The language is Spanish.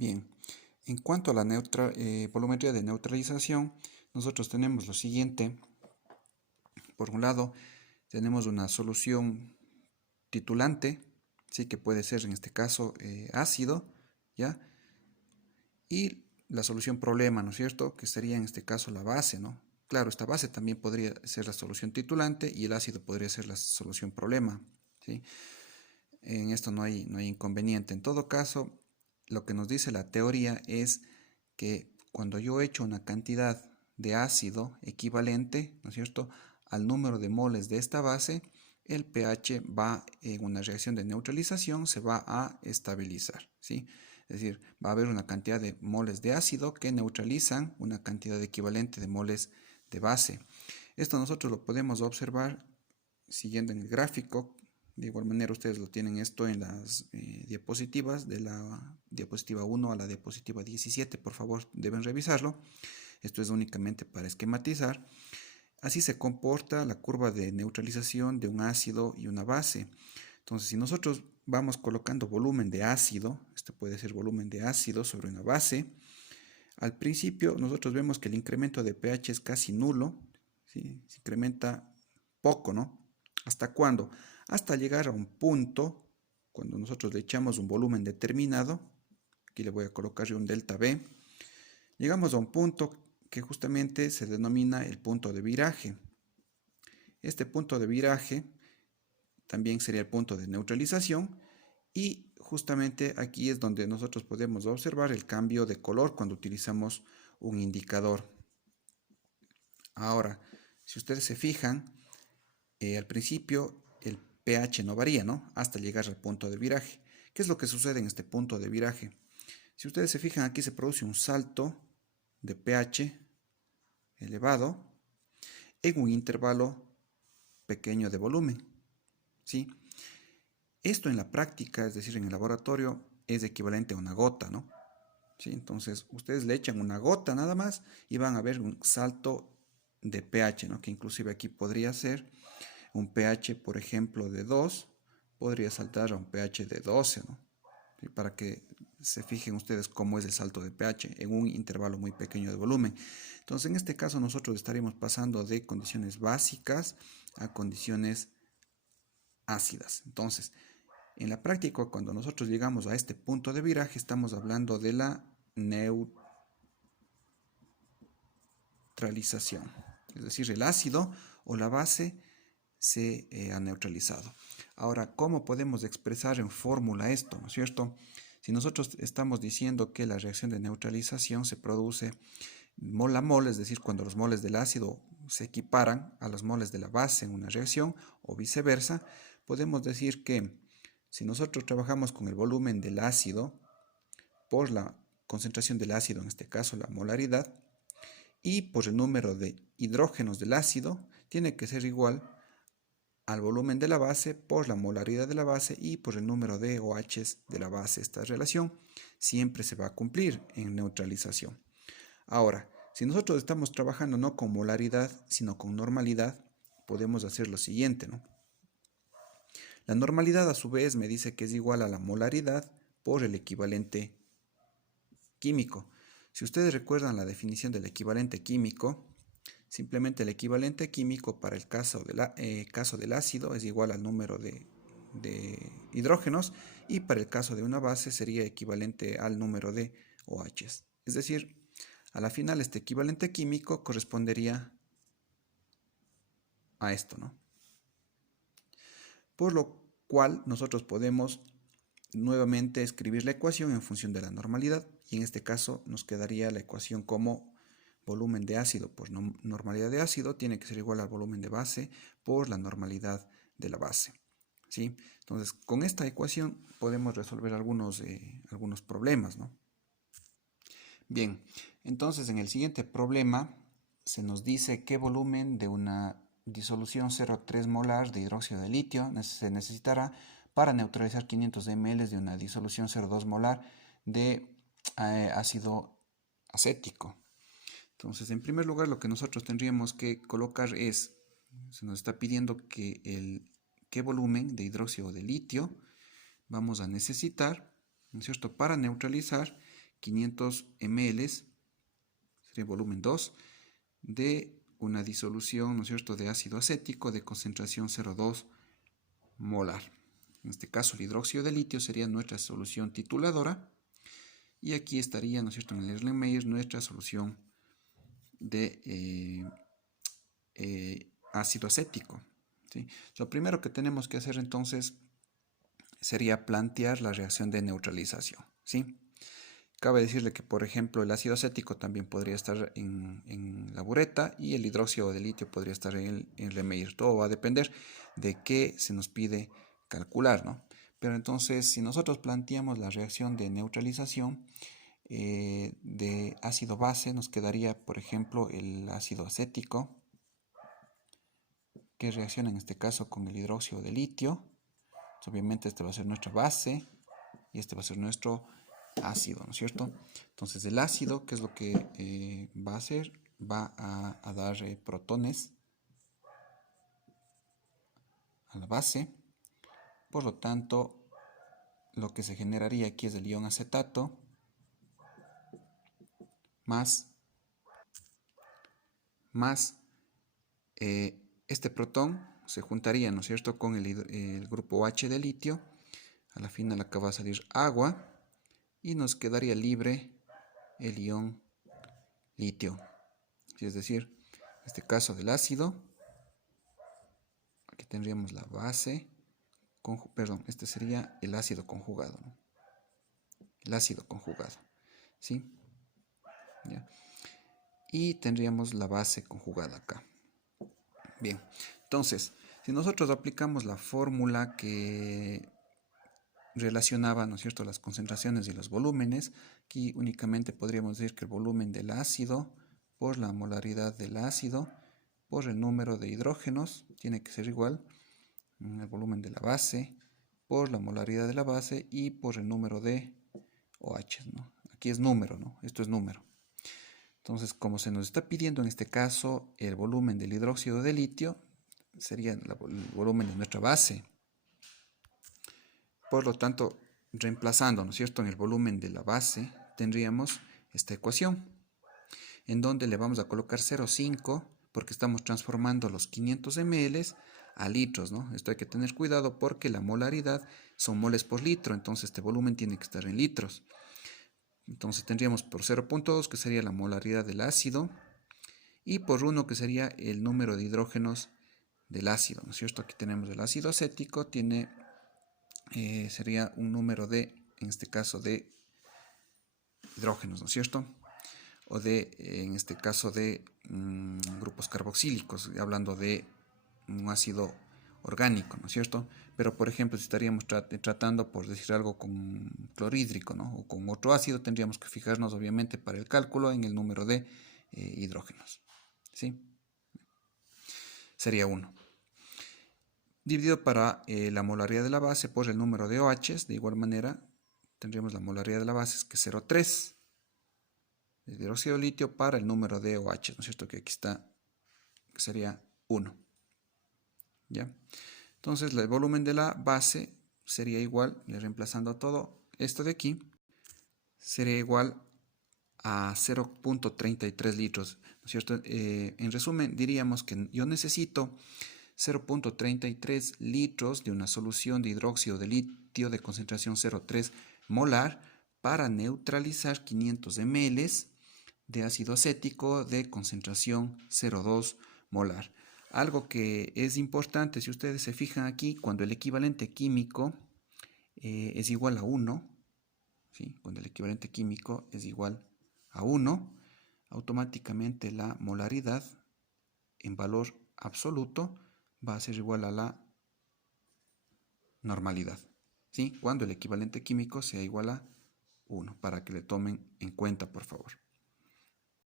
Bien, en cuanto a la volumetría de neutralización, nosotros tenemos lo siguiente. Por un lado, tenemos una solución titulante, sí, que puede ser en este caso ácido, ¿ya? Y la solución problema, ¿no es cierto? Que sería en este caso la base, ¿no? Claro, esta base también podría ser la solución titulante y el ácido podría ser la solución problema, ¿sí? En esto no hay inconveniente. En todo caso, lo que nos dice la teoría es que cuando yo echo una cantidad de ácido equivalente, ¿no es cierto?, al número de moles de esta base, el pH va en una reacción de neutralización, se va a estabilizar, ¿sí? Es decir, va a haber una cantidad de moles de ácido que neutralizan una cantidad equivalente de moles de base. Esto nosotros lo podemos observar siguiendo en el gráfico. De igual manera ustedes lo tienen esto en las diapositivas, de la diapositiva 1 a la diapositiva 17, por favor deben revisarlo. Esto es únicamente para esquematizar. Así se comporta la curva de neutralización de un ácido y una base. Entonces, si nosotros vamos colocando volumen de ácido, este puede ser volumen de ácido sobre una base, al principio nosotros vemos que el incremento de pH es casi nulo, ¿sí? Se incrementa poco, ¿no? ¿Hasta cuándo? Hasta llegar a un punto, cuando nosotros le echamos un volumen determinado, aquí le voy a colocar un delta B, llegamos a un punto que justamente se denomina el punto de viraje. Este punto de viraje también sería el punto de neutralización y justamente aquí es donde nosotros podemos observar el cambio de color cuando utilizamos un indicador. Ahora, si ustedes se fijan, al principio el pH no varía, ¿no? Hasta llegar al punto de viraje. ¿Qué es lo que sucede en este punto de viraje? Si ustedes se fijan, aquí se produce un salto de pH elevado en un intervalo pequeño de volumen, ¿sí? Esto en la práctica, es decir, en el laboratorio, es equivalente a una gota, ¿no? ¿Sí? Entonces, ustedes le echan una gota nada más y van a ver un salto de pH, ¿no? Que inclusive aquí podría ser un pH, por ejemplo, de 2, podría saltar a un pH de 12, ¿no? ¿Sí? Para que se fijen ustedes cómo es el salto de pH en un intervalo muy pequeño de volumen. Entonces, en este caso nosotros estaríamos pasando de condiciones básicas a condiciones ácidas. Entonces, en la práctica, cuando nosotros llegamos a este punto de viraje, estamos hablando de la neutralización. Es decir, el ácido o la base se ha neutralizado. Ahora, ¿cómo podemos expresar en fórmula esto? ¿No es cierto? Si nosotros estamos diciendo que la reacción de neutralización se produce mol a mol, es decir, cuando los moles del ácido se equiparan a los moles de la base en una reacción o viceversa, podemos decir que si nosotros trabajamos con el volumen del ácido por la concentración del ácido, en este caso la molaridad, y por el número de hidrógenos del ácido, tiene que ser igual al volumen de la base por la molaridad de la base y por el número de OHs de la base. Esta relación siempre se va a cumplir en neutralización. Ahora, si nosotros estamos trabajando no con molaridad, sino con normalidad, podemos hacer lo siguiente, ¿no? La normalidad a su vez me dice que es igual a la molaridad por el equivalente químico. Si ustedes recuerdan la definición del equivalente químico, simplemente el equivalente químico para el caso del ácido es igual al número de hidrógenos y para el caso de una base sería equivalente al número de OHs. Es decir, a la final este equivalente químico correspondería a esto, ¿no? Por lo cual nosotros podemos nuevamente escribir la ecuación en función de la normalidad y en este caso nos quedaría la ecuación como volumen de ácido por normalidad de ácido tiene que ser igual al volumen de base por la normalidad de la base, ¿sí? Entonces, con esta ecuación podemos resolver algunos problemas, ¿no? Bien, entonces en el siguiente problema se nos dice qué volumen de una disolución 0,3 molar de hidróxido de litio se necesitará para neutralizar 500 ml de una disolución 0,2 molar de ácido acético. Entonces, en primer lugar, lo que nosotros tendríamos que colocar es, se nos está pidiendo que qué volumen de hidróxido de litio vamos a necesitar, ¿no es cierto?, para neutralizar 500 ml, sería volumen 2, de una disolución, ¿no es cierto?, de ácido acético de concentración 0,2 molar. En este caso, el hidróxido de litio sería nuestra solución tituladora. Y aquí estaría, ¿no es cierto?, en el Erlenmeyer nuestra solución de ácido acético, ¿sí? Lo primero que tenemos que hacer entonces sería plantear la reacción de neutralización, ¿sí? Cabe decirle que, por ejemplo, el ácido acético también podría estar en la bureta y el hidróxido de litio podría estar en el Erlenmeyer. Todo va a depender de qué se nos pide calcular, ¿no? Pero entonces, si nosotros planteamos la reacción de neutralización de ácido base, nos quedaría, por ejemplo, el ácido acético, que reacciona en este caso con el hidróxido de litio. Entonces, obviamente este va a ser nuestra base y este va a ser nuestro ácido, ¿no es cierto? Entonces el ácido, ¿qué es lo que va a hacer? Va a dar protones a la base. Por lo tanto, lo que se generaría aquí es el ion acetato más este protón se juntaría, ¿no es cierto?, con el grupo OH de litio. A la final acá va a salir agua y nos quedaría libre el ion litio. Es decir, en este caso del ácido, aquí tendríamos la base, perdón, este sería el ácido conjugado, ¿no? El ácido conjugado, ¿sí? ¿Ya? Y tendríamos la base conjugada acá. Bien, entonces, si nosotros aplicamos la fórmula que relacionaba, ¿no es cierto?, las concentraciones y los volúmenes, aquí únicamente podríamos decir que el volumen del ácido por la molaridad del ácido por el número de hidrógenos tiene que ser igual el volumen de la base por la molaridad de la base y por el número de OH, ¿no? Aquí es número, ¿no? Esto es número. Entonces, como se nos está pidiendo en este caso el volumen del hidróxido de litio, sería el volumen de nuestra base. Por lo tanto, reemplazando, ¿no es cierto?, en el volumen de la base, tendríamos esta ecuación, en donde le vamos a colocar 0,5, porque estamos transformando los 500 ml a litros, ¿no? Esto hay que tener cuidado porque la molaridad son moles por litro, entonces este volumen tiene que estar en litros. Entonces tendríamos por 0,2, que sería la molaridad del ácido, y por 1, que sería el número de hidrógenos del ácido, ¿no es cierto? Aquí tenemos el ácido acético, sería un número de, en este caso, de hidrógenos, ¿no es cierto? O de, en este caso, de grupos carboxílicos, hablando de un ácido orgánico, ¿no es cierto? Pero, por ejemplo, si estaríamos tratando, por decir algo, con clorhídrico, ¿no?, o con otro ácido, tendríamos que fijarnos, obviamente, para el cálculo en el número de hidrógenos, ¿sí? Sería 1. Dividido para la molaridad de la base por el número de OHs, de igual manera, tendríamos la molaridad de la base, que es 0,3. El hidróxido de litio para el número de OH, ¿no es cierto?, que aquí está, que sería 1. ¿Ya? Entonces, el volumen de la base sería igual, reemplazando todo esto de aquí, sería igual a 0,33 litros, ¿no es cierto? En resumen, diríamos que yo necesito 0,33 litros de una solución de hidróxido de litio de concentración 0,3 molar para neutralizar 500 ml de ácido acético de concentración 0,2 molar. Algo que es importante, si ustedes se fijan aquí, cuando el equivalente químico es igual a 1, ¿sí?, cuando el equivalente químico es igual a 1, automáticamente la molaridad en valor absoluto va a ser igual a la normalidad, ¿sí?, cuando el equivalente químico sea igual a 1, para que le tomen en cuenta, por favor.